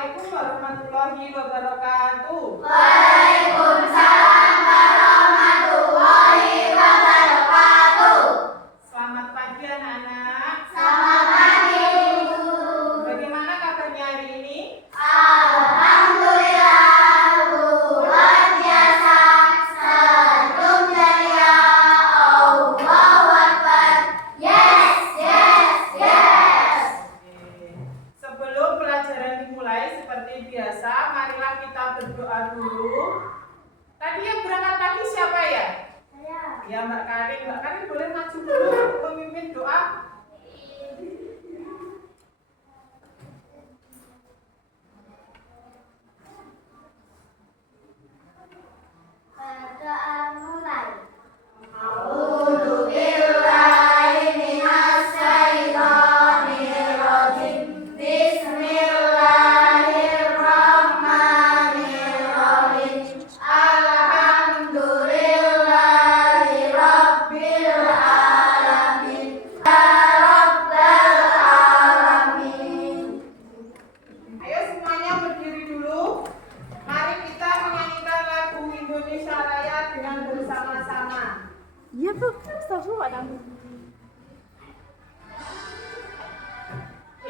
Assalamualaikum warahmatullahi wabarakatuh. Waalaikumsalam warahmatullahi wabarakatuh. Selamat pagi anak-anak. Selamat pagi Ibu. Bagaimana kabarnya hari ini? Alhamdulillah luar biasa. Senyum ceria. Allahu Akbar. Yes, yes, yes. Sebelum pelajaran dimulai seperti biasa, marilah kita berdoa dulu. Tadi yang berangkat pagi siapa ya? Saya. Ya Mbak Karin. Mbak Karin boleh maju dulu memimpin doa. Berdoa mulai. Bismillahirrahmanirrahim. Alhamdulillahirabbil alamin. Ya rabbal alamin. Ayo semuanya berdiri dulu. Mari kita menyanyikan lagu Indonesia Raya dengan bersama-sama. Iya Bu, astagfirullah.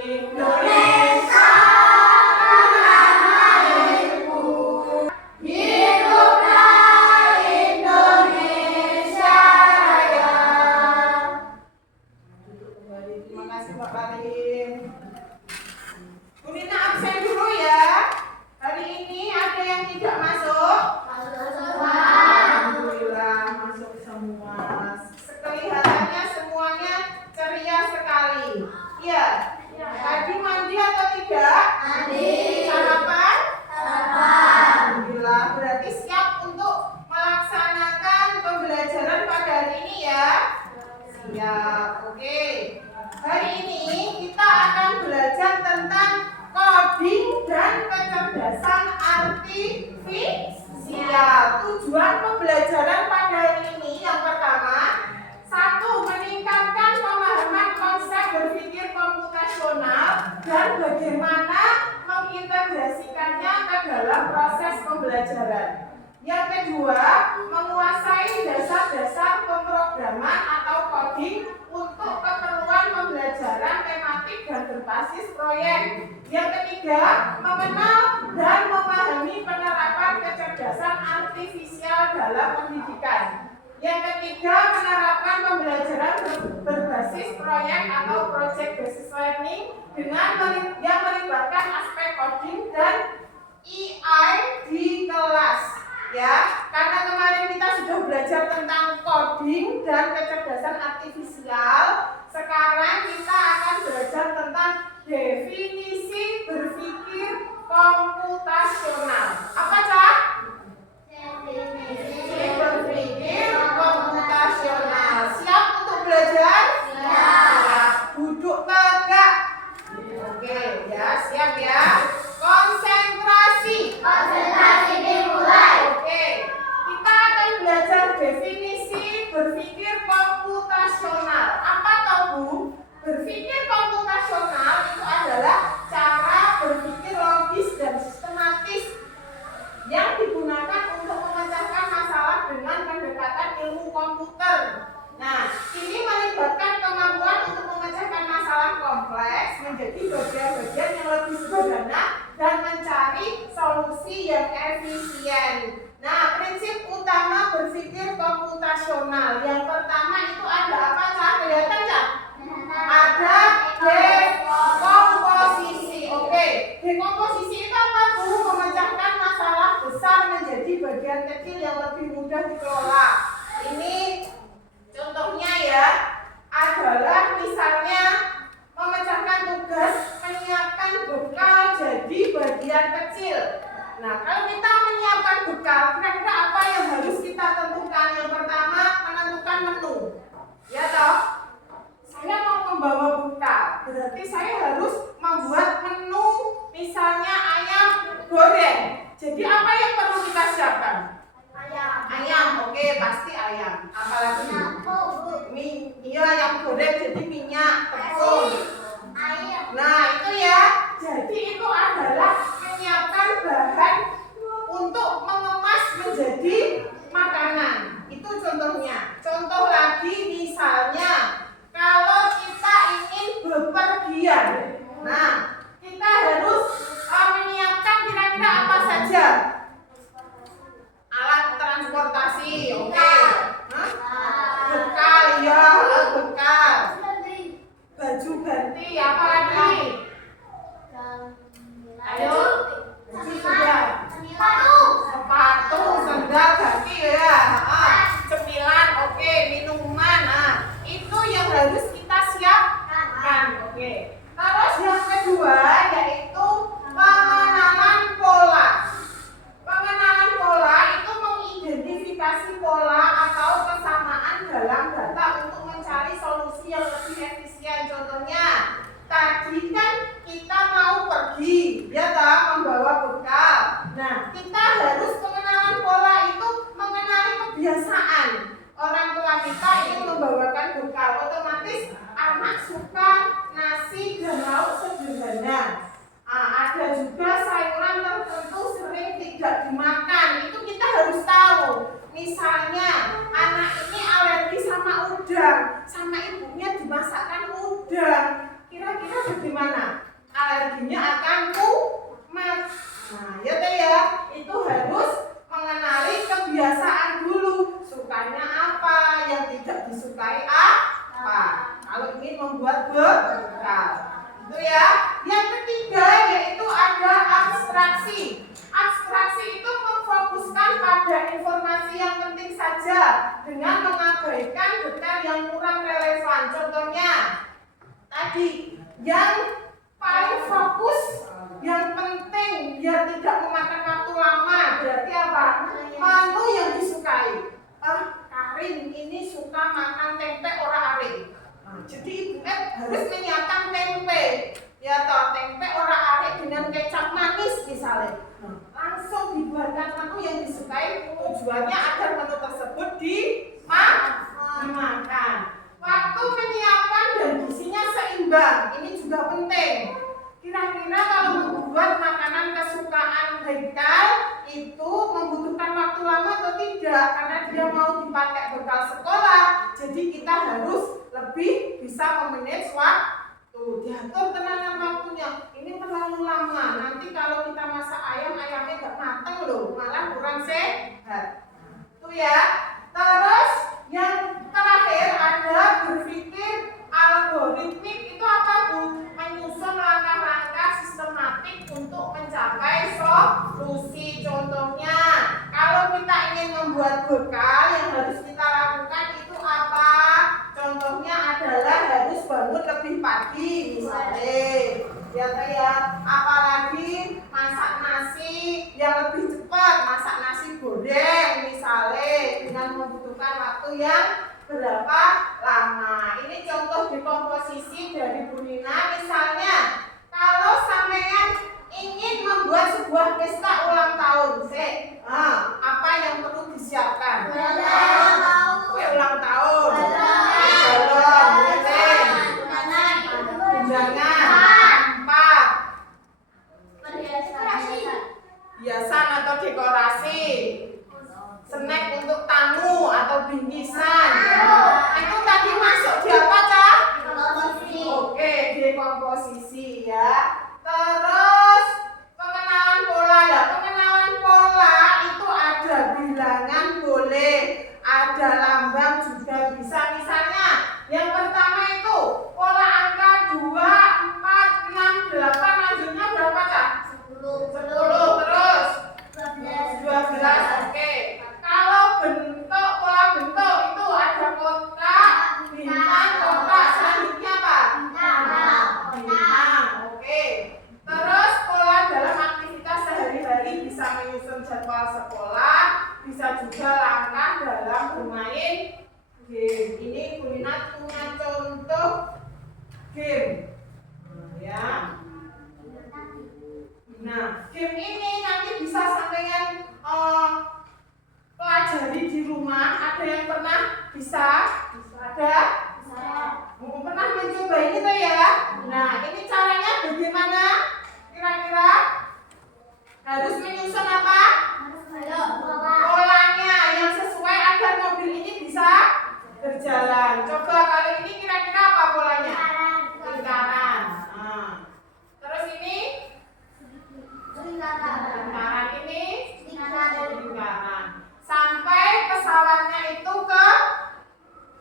Indonesia Hiduplah Indonesia Raya. Terima kasih Mbak Karin. Bu Nina absen dulu ya. Hari ini ada yang tidak masuk? Alhamdulillah masuk semua. Kelihatannya semuanya ceria sekali. Iya. Tadi mandi atau tidak? Mandi. Sarapan? Sarapan. Alhamdulillah. Berarti siap untuk melaksanakan pembelajaran pada hari ini ya? Siap. Oke. Hari ini kita akan belajar tentang coding dan kecerdasan artifisial. Tujuan pembelajaran pada hari ini yang pertama, satu, meningkatkan pemahaman konsep berpikir komputasional dan bagaimana mengintegrasikannya ke dalam proses pembelajaran. Yang kedua, menguasai dasar-dasar pemrograman atau coding untuk keperluan pembelajaran tematik dan berbasis proyek. Yang ketiga, mengenal dan memahami penerapan kecerdasan artifisial dalam pendidikan. Yang ketiga, menerapkan pembelajaran berbasis proyek atau project based learning dengan yang melibatkan aspek coding dan AI di kelas. Ya, karena kemarin kita sudah belajar tentang coding dan kecerdasan artifisial, sekarang kita akan belajar tentang definisi berpikir komputasional. Apa Cak? Definisi berpikir komputasional. Siap untuk belajar? Siap. Duduk tegak. Oke, ya, siap ya. Konsentrasi. Konsentrasi dimulai. Oke, kita akan belajar definisi berpikir komputasional. Apa tahu Bu? Berpikir komputasional itu adalah cara berpikir logis dan sistematis yang digunakan untuk memecahkan masalah dengan pendekatan ilmu komputer. Nah, ini melibatkan kemampuan untuk memecahkan masalah kompleks menjadi bagian-bagian yang lebih sederhana dan mencari solusi yang efisien. Nah, prinsip utama berpikir komputasional yang pertama itu ada apa Cak? Kelihatan Cak? Ada dekomposisi. Oke, dekomposisi itu apa Bu? Memecahkan masalah besar menjadi bagian kecil yang lebih mudah dikelola. Ini contohnya ya, adalah misalnya memecahkan tugas, menyiapkan bekal jadi bagian kecil. Nah, kalau kita menyiapkan bekal, kira-kira apa yang harus kita tentukan? Yang pertama, menentukan menu. Ya toh? Saya mau membawa bekal, berarti saya harus membuat menu, misalnya ayam goreng. Jadi apa yang perlu kita siapkan? Ayam, oke, pasti ayam. Apalagi mie, iya ayam goreng jadi minyak, tepung. Nah itu ya, jadi itu adalah buah-buahan. Ada juga sayuran tertentu sering tidak dimakan. Itu kita harus tahu. Misalnya anak ini alergi sama udang, sama ibunya dimasakkan udang. Kira-kira bagaimana? Alerginya akan kumat. Nah, ya, itu harus mengenali kebiasaan dulu. Sukanya apa, yang tidak disukai apa. Kalau ingin membuat bekal. Itu ya. Yang ketiga yaitu ada abstraksi. Abstraksi itu memfokuskan pada informasi yang penting saja dengan mengabaikan detail yang kurang relevan. Contohnya tadi yang paling fokus, yang penting biar tidak memakan waktu lama. Berarti apa? Menu yang disukai. Karin ini suka makan tempe ora aring. Jadi Ibu harus menyiapkan tempe. Ya toh, tempe ora aring dengan kecap manis misalnya. Langsung dibuatkan menu yang disukai. Tujuannya agar menu tersebut dimakan. Waktu menyiapkan dan gizinya seimbang. Ini juga penting. Kira-kira kalau membuat makanan kesukaan Haikal itu membutuhkan waktu lama atau tidak? Karena dia mau dipakai bekal sekolah. Jadi kita harus lebih bisa memanage waktu. Diatur tenangan waktunya. Ini terlalu lama. Nanti kalau kita masak ayamnya gak mateng loh. Malah kurang sehat. Itu ya. Terus yang terakhir ada berpikir algoritmik. Itu apa Bu? Menyusun langkah-langkah sistematik untuk mencapai solusi. Contohnya, kalau kita ingin membuat bekal, yang harus kita lakukan itu apa? Contohnya adalah harus bangun lebih pagi misalnya. Ya, apalagi masak nasi yang lebih cepat, masak nasi goreng misalnya dengan membutuhkan waktu yang berapa lama. Ini contoh dekomposisi dari Bu Nina. Misalnya, kalau sampean ingin membuat sebuah pesta ulang tahun, apa yang perlu disiapkan? Kue ulang tahun, balon, undangan, empat, hiasan atau dekorasi, snack untuk tamu atau bingkisan. Itu tadi masuk di apa, Cak? Oke, dekomposisi ya. Terus pengenalan pola ya. Pengenalan pola itu ada bilangan boleh, ada lambang juga bisa. Misalnya yang pertama itu pola angka 2, 4, 6, 8, lanjutnya berapa, Cak? 10. Terus 12. Oke. Kalau bentuk, pola bentuk itu ada kotak, bintang, kotak. Selanjutnya apa? Bintang. Oke. Terus pola dalam aktivitas sehari-hari bisa menyusun jadwal sekolah, bisa juga langkah dalam bermain game. Ini Bu Nina punya contoh game. Ya. Nah, game ini nanti bisa sampean pelajari di rumah. Ada yang pernah bisa? Ada? Pernah mencoba ini tuh ya? Nah, ini caranya bagaimana? Kira-kira harus menyusun apa? Polanya yang sesuai agar mobil ini bisa berjalan. Coba kali ini kira-kira apa polanya? Lingkaran. Terus ini? Lingkaran ini? Lingkaran. Sampai pesawatnya itu ke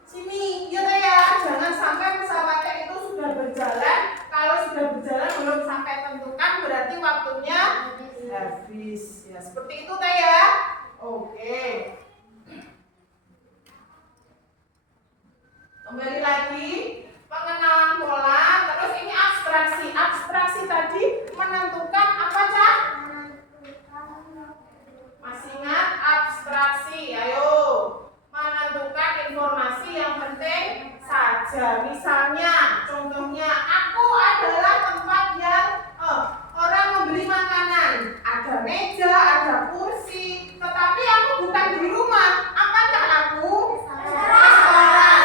sini, gitu ya. Jangan sampai pesawatnya itu sudah berjalan. Kalau sudah berjalan belum sampai tentukan, berarti waktunya habis. Ya, seperti itu teh ya. Oke. Kembali lagi, pengenalan pola. Terus ini abstraksi. Abstraksi tadi menentukan apa, Cak? Masih ingat abstraksi? Ayo. Menentukan informasi yang penting saja. Misalnya, contohnya, aku adalah tempat yang orang membeli makanan. Ada meja, ada kursi. Tetapi aku bukan di rumah. Apakah aku? Restoran,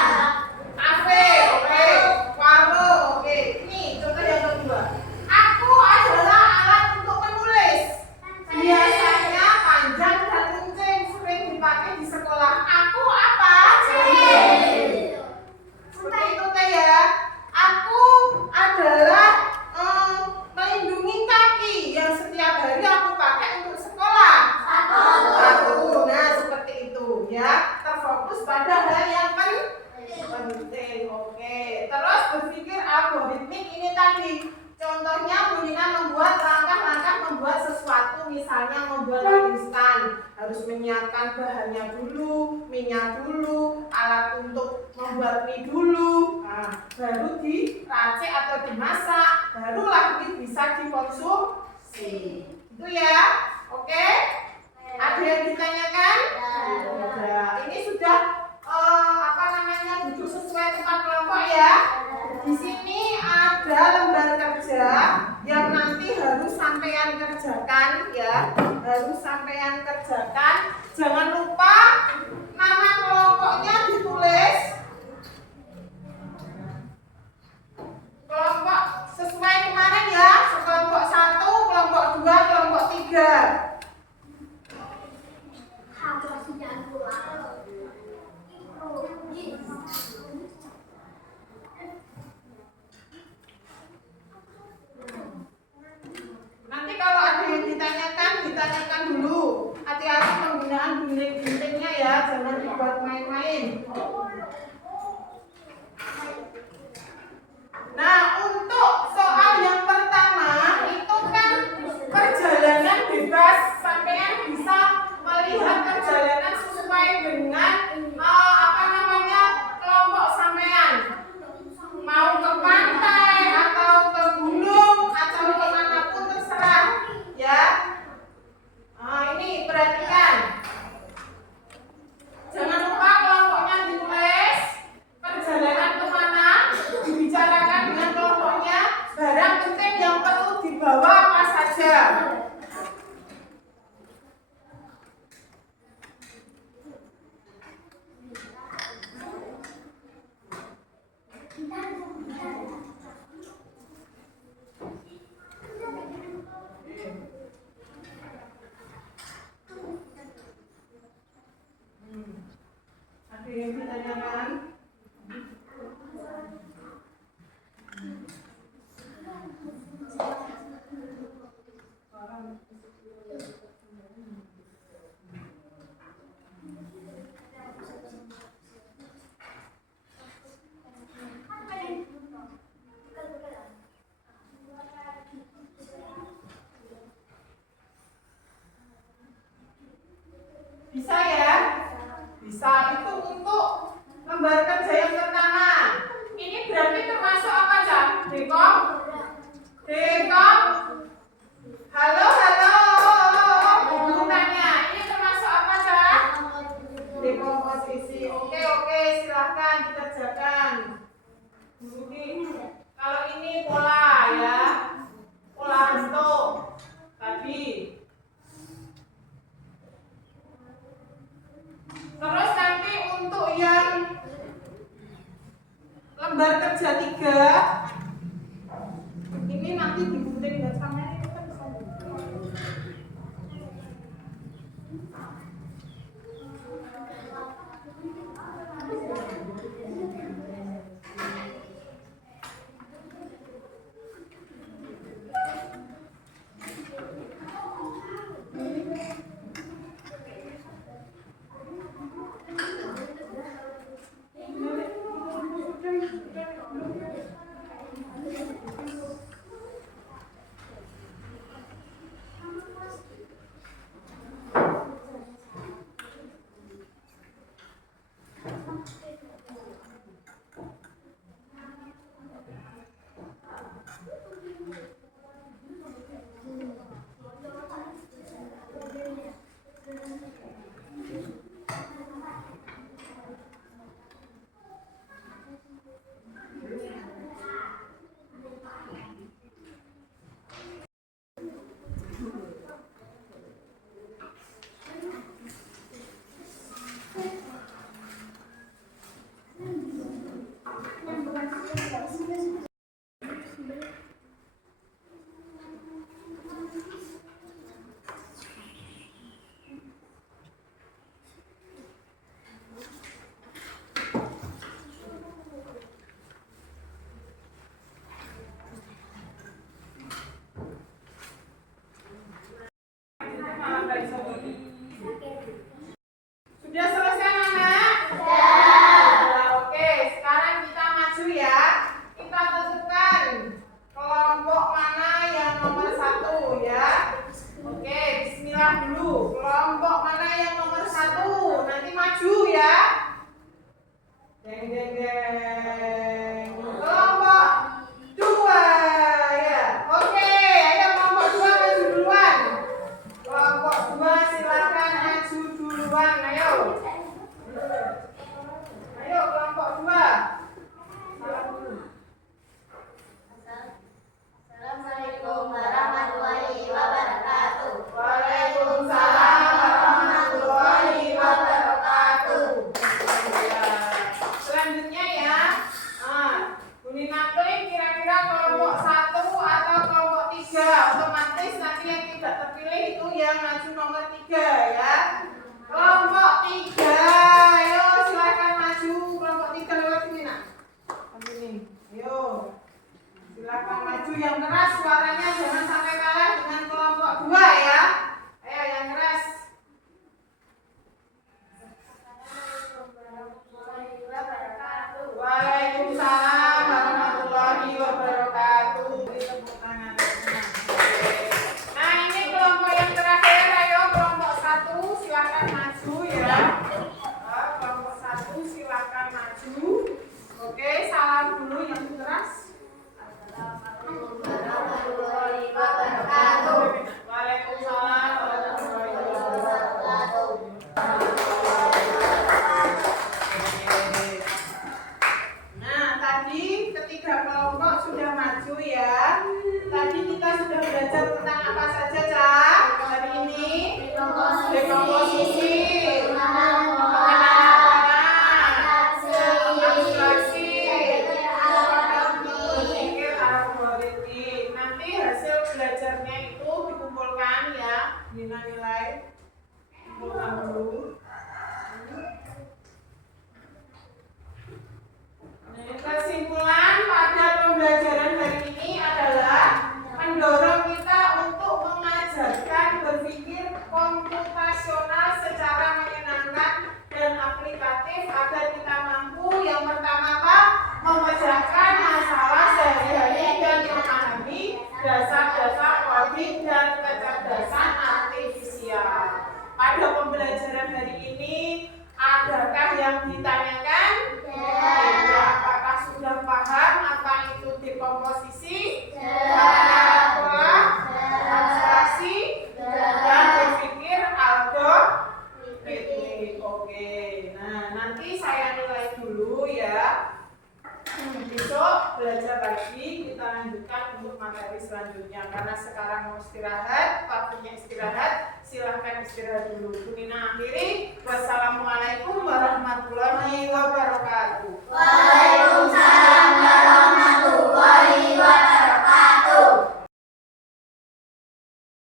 kafe, oke, warung, oke. Ini contoh yang kedua. membuat langkah-langkah membuat sesuatu, misalnya membuat mie instan, harus menyiapkan bahannya dulu, minyak dulu, alat untuk membuat mie dulu, nah, baru diracik atau dimasak, barulah mie bisa dikonsumsi. Itu ya, oke? Ada yang ditanyakan? Ada. Ini sudah duduk sesuai tempat kelompok ya. Di sini ada lembar kerja yang nanti harus sampean kerjakan ya, harus sampean kerjakan. Jangan lupa nama kelompoknya ditulis. Kelompok sesuai kemarin ya, kelompok 1, kelompok 2, kelompok 3. Nanti kalau ada yang ditanyakan dulu. Hati-hati penggunaan gunting-guntingnya ya, jangan dibuat main-main. Nah, untuk soal yang pertama itu kan perjalanan bebas, sampean bisa melihat perjalanan sesuai dengan kelompok sampean. Mau ke pantai atau ke gunung atau kemanapun terserah ya. Ini perhatikan, jangan lupa kelompoknya ditulis, perjalanan kemana dibicarakan dengan kelompoknya, barang penting yang perlu dibawa apa saja. Ada yang ditanyakan? Bisa ya? Bisa. Itu untuk lembar kerja yang pertama. Ini berarti termasuk apa, Cak? Dekom? Dekom? Halo, halo. Ibu tanya, ini termasuk apa, Cak? Dekomposisi. Oke, silahkan dikerjakan. Kalau ini pola ya, pola bentuk tadi. Terus nanti untuk yang lembar kerja 3 ini nanti digunting dan sampai itu kan bisa otomatis nanti yang tidak terpilih itu yang maju nomor 3 ya. Kelompok 3, ayo silakan maju. Kelompok 3 lewat sini nak. Sini, ayo. Silakan maju yang keras suaranya, jangan sampai kalah dengan kelompok 2 ya. Ayo yang keras. Waalaikumsalam warahmatullahi wabarakatuh. Beri tepuk tangan. Nah ini kelompok yang terakhir, ayo kelompok 1 silakan maju ya. Kelompok 1 silakan maju. Oke, salam dulu yang keras. warahmatullahi wabarakatuh. Waalaikumsalam warahmatullahi wabarakatuh. Nah, tadi ketiga kelompok sudah maju ya. Tadi kita sudah belajar tentang apa saja, Cak? Hari ini dekomposisi, pengenalan abstraksi, berpikir algoritmik. Nanti hasil belajarnya itu dikumpulkan ya, nilai-nilai kumpulkan dulu. Kesimpulan pada pembelajaran hari ini adalah mendorong kita untuk mengajarkan berpikir komputasional secara menyenangkan dan aplikatif agar kita mampu yang pertama apa? Memecahkan masalah sehari-hari dan memahami dasar-dasar logik dan kecerdasan artifisial. Pada pembelajaran hari ini, adakah yang ditanyakan? Apakah sudah paham apa itu dekomposisi, pola, abstraksi, dan berpikir algoritmik? Oke, nah nanti saya nilai dulu ya. Besok belajar lagi, kita lanjutkan untuk materi selanjutnya. Karena sekarang mau istirahat, waktunya istirahat, silahkan istirahat dulu. Kunina akhiri, wassalamualaikum warahmatullahi wabarakatuh. Waalaikumsalam.